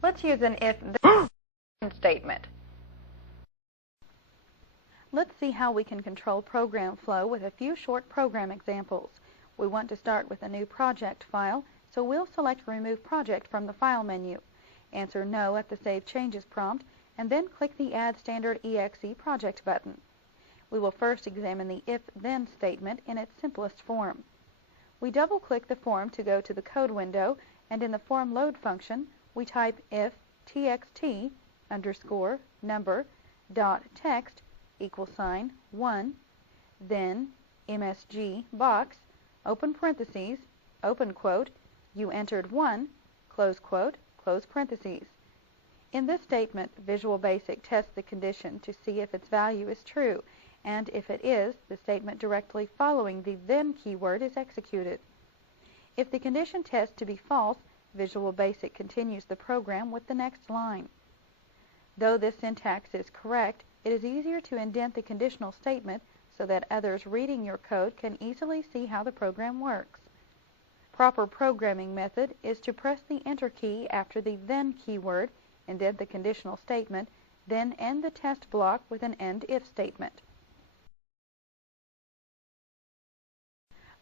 Let's use an if-then statement. Let's see how we can control program flow with a few short program examples. We want to start with a new project file, so we'll select Remove Project from the File menu. Answer No at the Save Changes prompt, and then click the Add Standard EXE Project button. We will first examine the if-then statement in its simplest form. We double-click the form to go to the code window, and in the form load function, we type if txt underscore number dot text equal sign 1, then MSG box, open parentheses, open quote, you entered 1, close quote, close parentheses. In this statement, Visual Basic tests the condition to see if its value is true, and if it is, the statement directly following the then keyword is executed. If the condition tests to be false, Visual Basic continues the program with the next line. Though this syntax is correct, it is easier to indent the conditional statement so that others reading your code can easily see how the program works. Proper programming method is to press the Enter key after the then keyword, indent the conditional statement, then end the test block with an end if statement.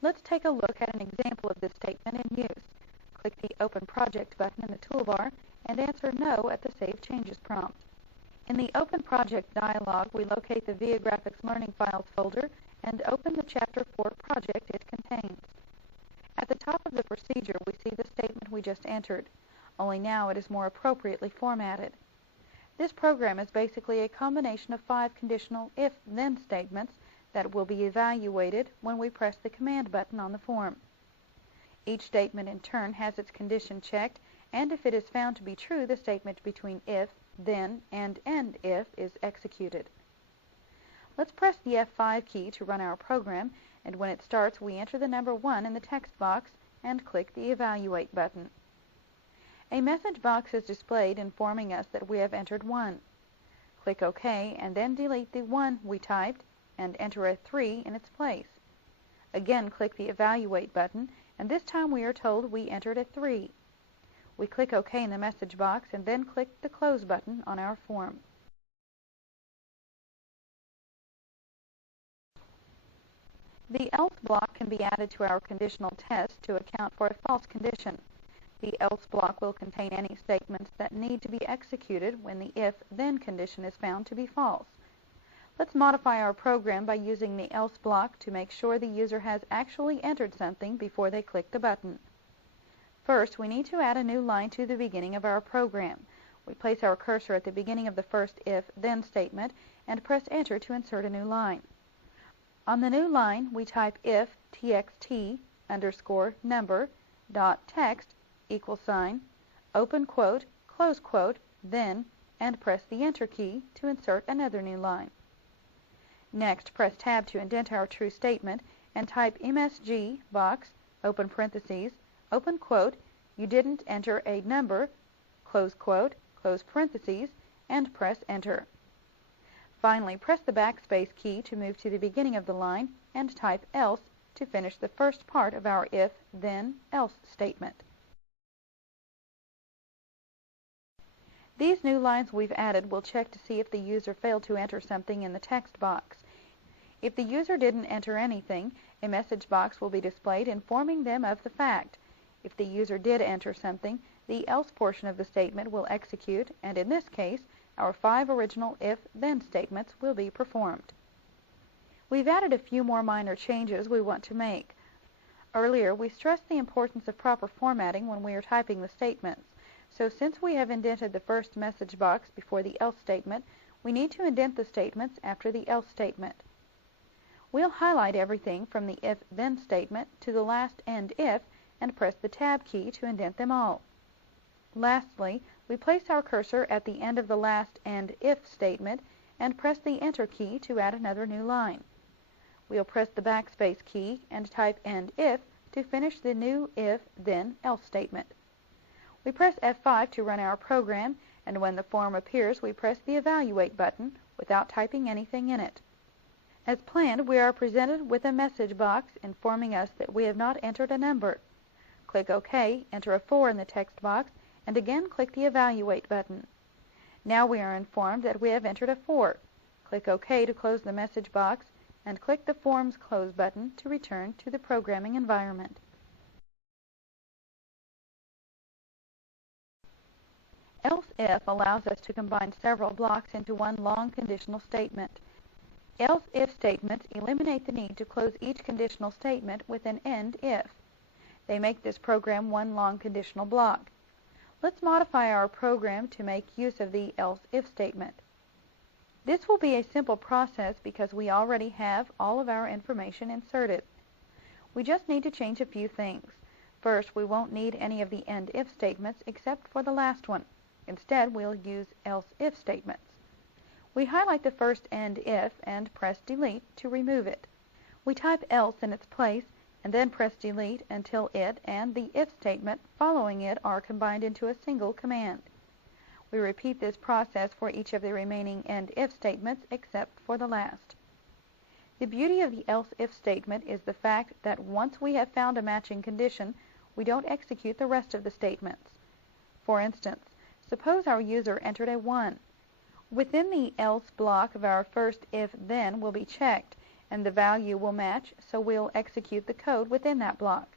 Let's take a look at an example of this statement in use. Click the Open Project button in the toolbar and answer No at the Save Changes prompt. In the Open Project dialog, we locate the Viagrafix Learning Files folder and open the Chapter 4 project it contains. At the top of the procedure, we see the statement we just entered, only now it is more appropriately formatted. This program is basically a combination of 5 conditional if-then statements that will be evaluated when we press the Command button on the form. Each statement in turn has its condition checked, and if it is found to be true, the statement between if, then, and end if is executed. Let's press the F5 key to run our program, and when it starts, we enter the number 1 in the text box and click the Evaluate button. A message box is displayed informing us that we have entered 1. Click OK and then delete the 1 we typed and enter a 3 in its place. Again, click the Evaluate button, and this time we are told we entered a 3. We click OK in the message box and then click the Close button on our form. The else block can be added to our conditional test to account for a false condition. The else block will contain any statements that need to be executed when the if-then condition is found to be false. Let's modify our program by using the else block to make sure the user has actually entered something before they click the button. First, we need to add a new line to the beginning of our program. We place our cursor at the beginning of the first if-then statement and press Enter to insert a new line. On the new line, we type if txt underscore number dot text equal sign, open quote, close quote, then, and press the Enter key to insert another new line. Next, press Tab to indent our true statement and type MSG box, open parentheses, open quote, you didn't enter a number, close quote, close parentheses, and press Enter. Finally, press the backspace key to move to the beginning of the line and type else to finish the first part of our if, then, else statement. These new lines we've added will check to see if the user failed to enter something in the text box. If the user didn't enter anything, a message box will be displayed informing them of the fact. If the user did enter something, the else portion of the statement will execute, and in this case, our 5 original if-then statements will be performed. We've added a few more minor changes we want to make. Earlier, we stressed the importance of proper formatting when we are typing the statements. So since we have indented the first message box before the else statement, we need to indent the statements after the else statement. We'll highlight everything from the if-then statement to the last end if and press the Tab key to indent them all. Lastly, we place our cursor at the end of the last end if statement and press the Enter key to add another new line. We'll press the backspace key and type end if to finish the new if, then, else statement. We press F5 to run our program, and when the form appears, we press the Evaluate button without typing anything in it. As planned, we are presented with a message box informing us that we have not entered a number. Click OK, enter a 4 in the text box, and again click the Evaluate button. Now we are informed that we have entered a 4. Click OK to close the message box, and click the Forms Close button to return to the programming environment. Else if allows us to combine several blocks into one long conditional statement. Else if statements eliminate the need to close each conditional statement with an end if. They make this program one long conditional block. Let's modify our program to make use of the else if statement. This will be a simple process because we already have all of our information inserted. We just need to change a few things. First, we won't need any of the end if statements except for the last one. Instead, we'll use else if statements. We highlight the first end if and press delete to remove it. We type else in its place and then press delete until it and the if statement following it are combined into a single command. We repeat this process for each of the remaining end if statements except for the last. The beauty of the else if statement is the fact that once we have found a matching condition, we don't execute the rest of the statements. For instance, suppose our user entered a 1. Within the else block of our first if-then will be checked, and the value will match, so we'll execute the code within that block.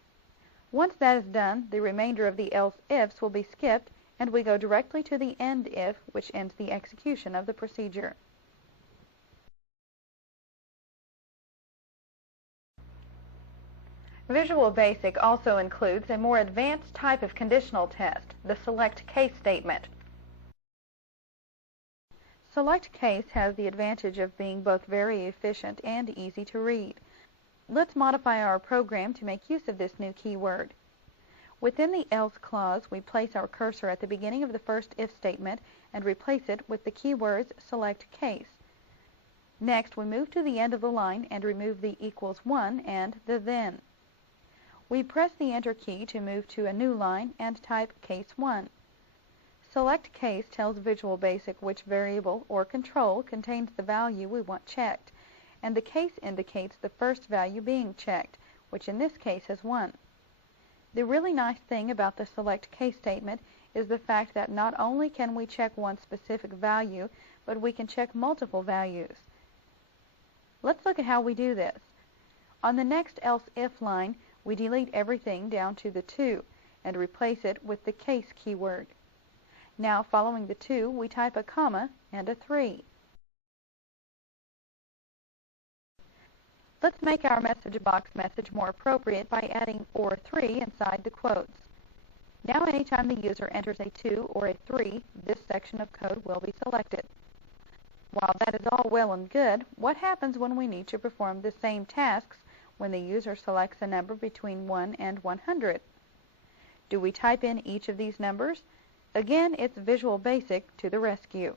Once that is done, the remainder of the else ifs will be skipped, and we go directly to the end if, which ends the execution of the procedure. Visual Basic also includes a more advanced type of conditional test, the select case statement. Select case has the advantage of being both very efficient and easy to read. Let's modify our program to make use of this new keyword. Within the else clause, we place our cursor at the beginning of the first if statement and replace it with the keywords select case. Next, we move to the end of the line and remove the equals 1 and the then. We press the Enter key to move to a new line and type case 1. Select case tells Visual Basic which variable or control contains the value we want checked, and the case indicates the first value being checked, which in this case is 1. The really nice thing about the select case statement is the fact that not only can we check one specific value, but we can check multiple values. Let's look at how we do this. On the next else if line, we delete everything down to the 2 and replace it with the case keyword. Now, following the 2, we type a comma and a 3. Let's make our message box message more appropriate by adding or 3 inside the quotes. Now, anytime the user enters a 2 or a 3, this section of code will be selected. While that is all well and good, what happens when we need to perform the same tasks when the user selects a number between 1 and 100? Do we type in each of these numbers? Again, it's Visual Basic to the rescue.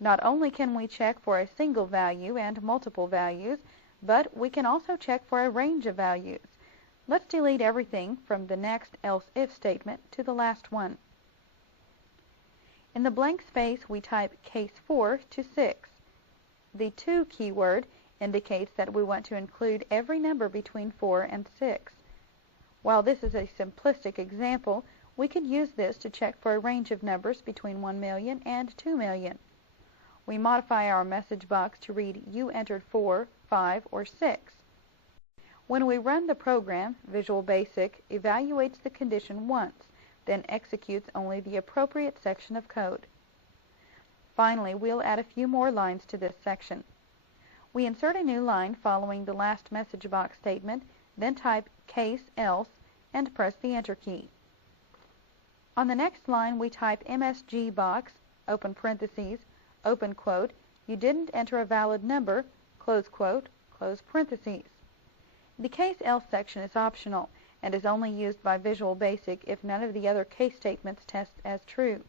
Not only can we check for a single value and multiple values, but we can also check for a range of values. Let's delete everything from the next else if statement to the last one. In the blank space, we type case 4 to 6. The 2 keyword indicates that we want to include every number between 4 and 6. While this is a simplistic example, we could use this to check for a range of numbers between 1 million and 2 million. We modify our message box to read you entered 4, 5, or 6. When we run the program, Visual Basic evaluates the condition once, then executes only the appropriate section of code. Finally, we'll add a few more lines to this section. We insert a new line following the last message box statement, then type case else and press the Enter key. On the next line, we type MSG box, open parentheses, open quote, you didn't enter a valid number, close quote, close parentheses. The case else section is optional and is only used by Visual Basic if none of the other case statements test as true.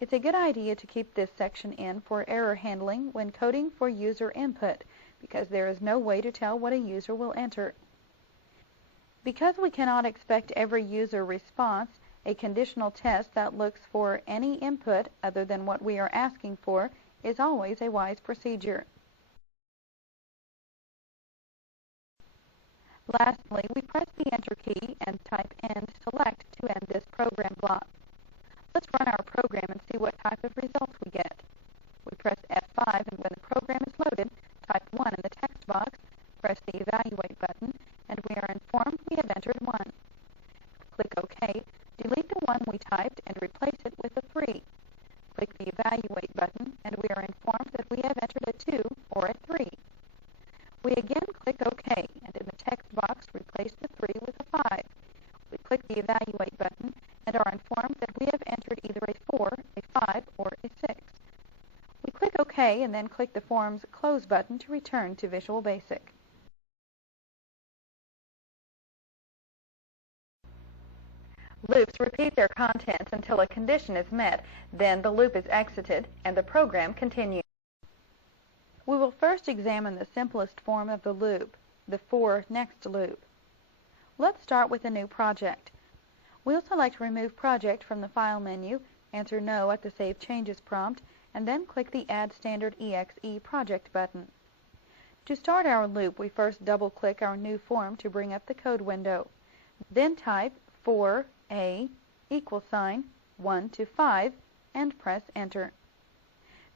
It's a good idea to keep this section in for error handling when coding for user input, because there is no way to tell what a user will enter. Because we cannot expect every user response, a conditional test that looks for any input other than what we are asking for is always a wise procedure. Lastly, we press the Enter key and type End Select to end this program block. Let's run our program and see what type of results we get. We press F5, and when the program is loaded, type 1 in the text box, press the Evaluate button, and we are informed we have entered 1. Click OK, delete the 1 we typed, and replace it with a 3. Click the Evaluate button, and we are informed that we have entered a 2 or a 3. We again click OK, and in the text box, replace the 3 with a 5. We click the Evaluate button, and are informed that we have entered either a 4, a 5, or a 6. We click OK, and then click the form's Close button to return to Visual Basic. Loops repeat their contents until a condition is met, then the loop is exited and the program continues. We will first examine the simplest form of the loop, the for next loop. Let's start with a new project. We'll select Remove Project from the File menu, answer No at the Save Changes prompt, and then click the Add Standard EXE Project button. To start our loop, we first double-click our new form to bring up the code window. Then type for a =, 1 to 5, and press Enter.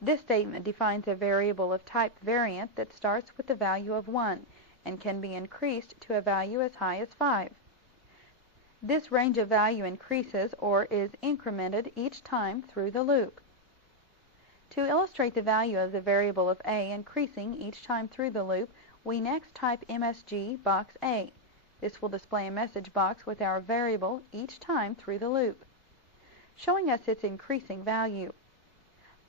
This statement defines a variable of type variant that starts with the value of 1 and can be increased to a value as high as 5. This range of value increases or is incremented each time through the loop. To illustrate the value of the variable of a increasing each time through the loop, we next type MSG box A. This will display a message box with our variable each time through the loop, showing us its increasing value.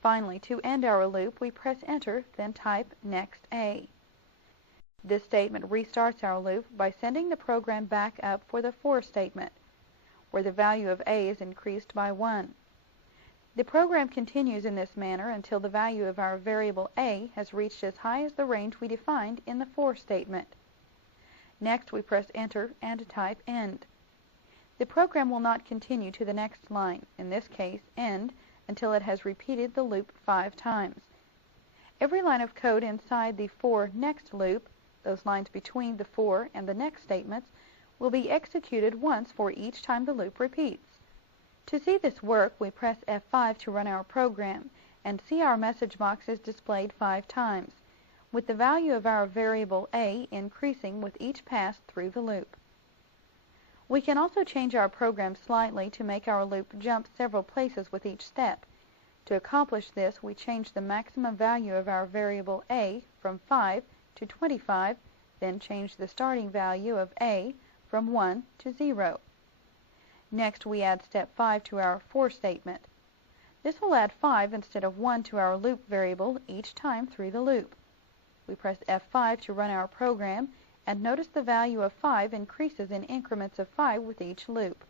Finally, to end our loop, we press Enter, then type Next A. This statement restarts our loop by sending the program back up for the for statement, where the value of A is increased by 1. The program continues in this manner until the value of our variable A has reached as high as the range we defined in the for statement. Next, we press Enter and type End. The program will not continue to the next line, in this case End, until it has repeated the loop 5 times. Every line of code inside the for next loop, those lines between the for and the next statements, will be executed once for each time the loop repeats. To see this work, we press F5 to run our program and see our message box is displayed 5 times, with the value of our variable A increasing with each pass through the loop. We can also change our program slightly to make our loop jump several places with each step. To accomplish this, we change the maximum value of our variable A from 5 to 25, then change the starting value of A from 1 to 0. Next, we add step 5 to our for statement. This will add 5 instead of 1 to our loop variable each time through the loop. We press F5 to run our program, and notice the value of 5 increases in increments of 5 with each loop.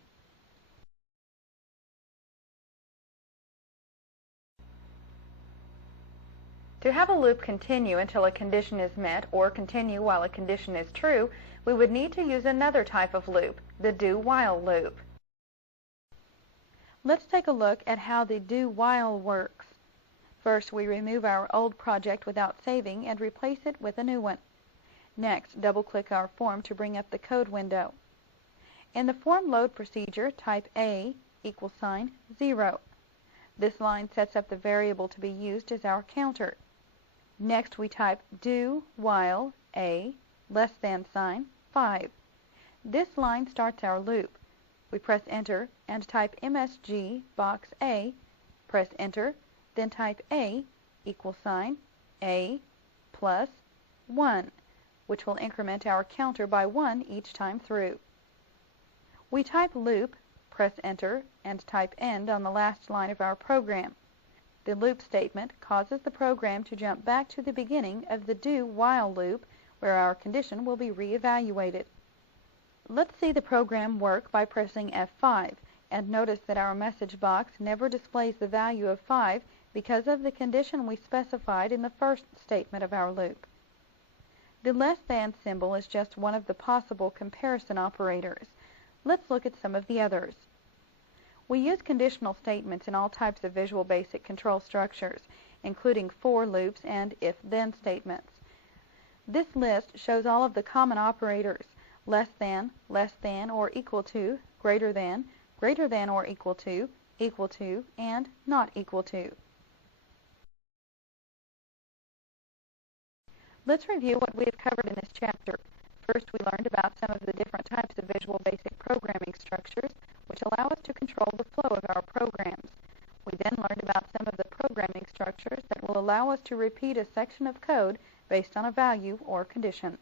To have a loop continue until a condition is met or continue while a condition is true, we would need to use another type of loop, the do-while loop. Let's take a look at how the do-while works. First, we remove our old project without saving and replace it with a new one. Next, double-click our form to bring up the code window. In the form load procedure, type A =, 0. This line sets up the variable to be used as our counter. Next, we type do while A <, 5. This line starts our loop. We press Enter and type MSG box A, press Enter, then type A =, A plus 1, which will increment our counter by 1 each time through. We type loop, press Enter, and type End on the last line of our program. The loop statement causes the program to jump back to the beginning of the do-while loop, where our condition will be re-evaluated. Let's see the program work by pressing F5, and notice that our message box never displays the value of 5 because of the condition we specified in the first statement of our loop. The less than symbol is just one of the possible comparison operators. Let's look at some of the others. We use conditional statements in all types of Visual Basic control structures, including for loops and if-then statements. This list shows all of the common operators: less than or equal to, greater than or equal to, equal to, and not equal to. Let's review what we have covered in this chapter. First, we learned about some of the different types of Visual Basic programming structures, which allow us to control the flow of our programs. We then learned about some of the programming structures that will allow us to repeat a section of code based on a value or condition.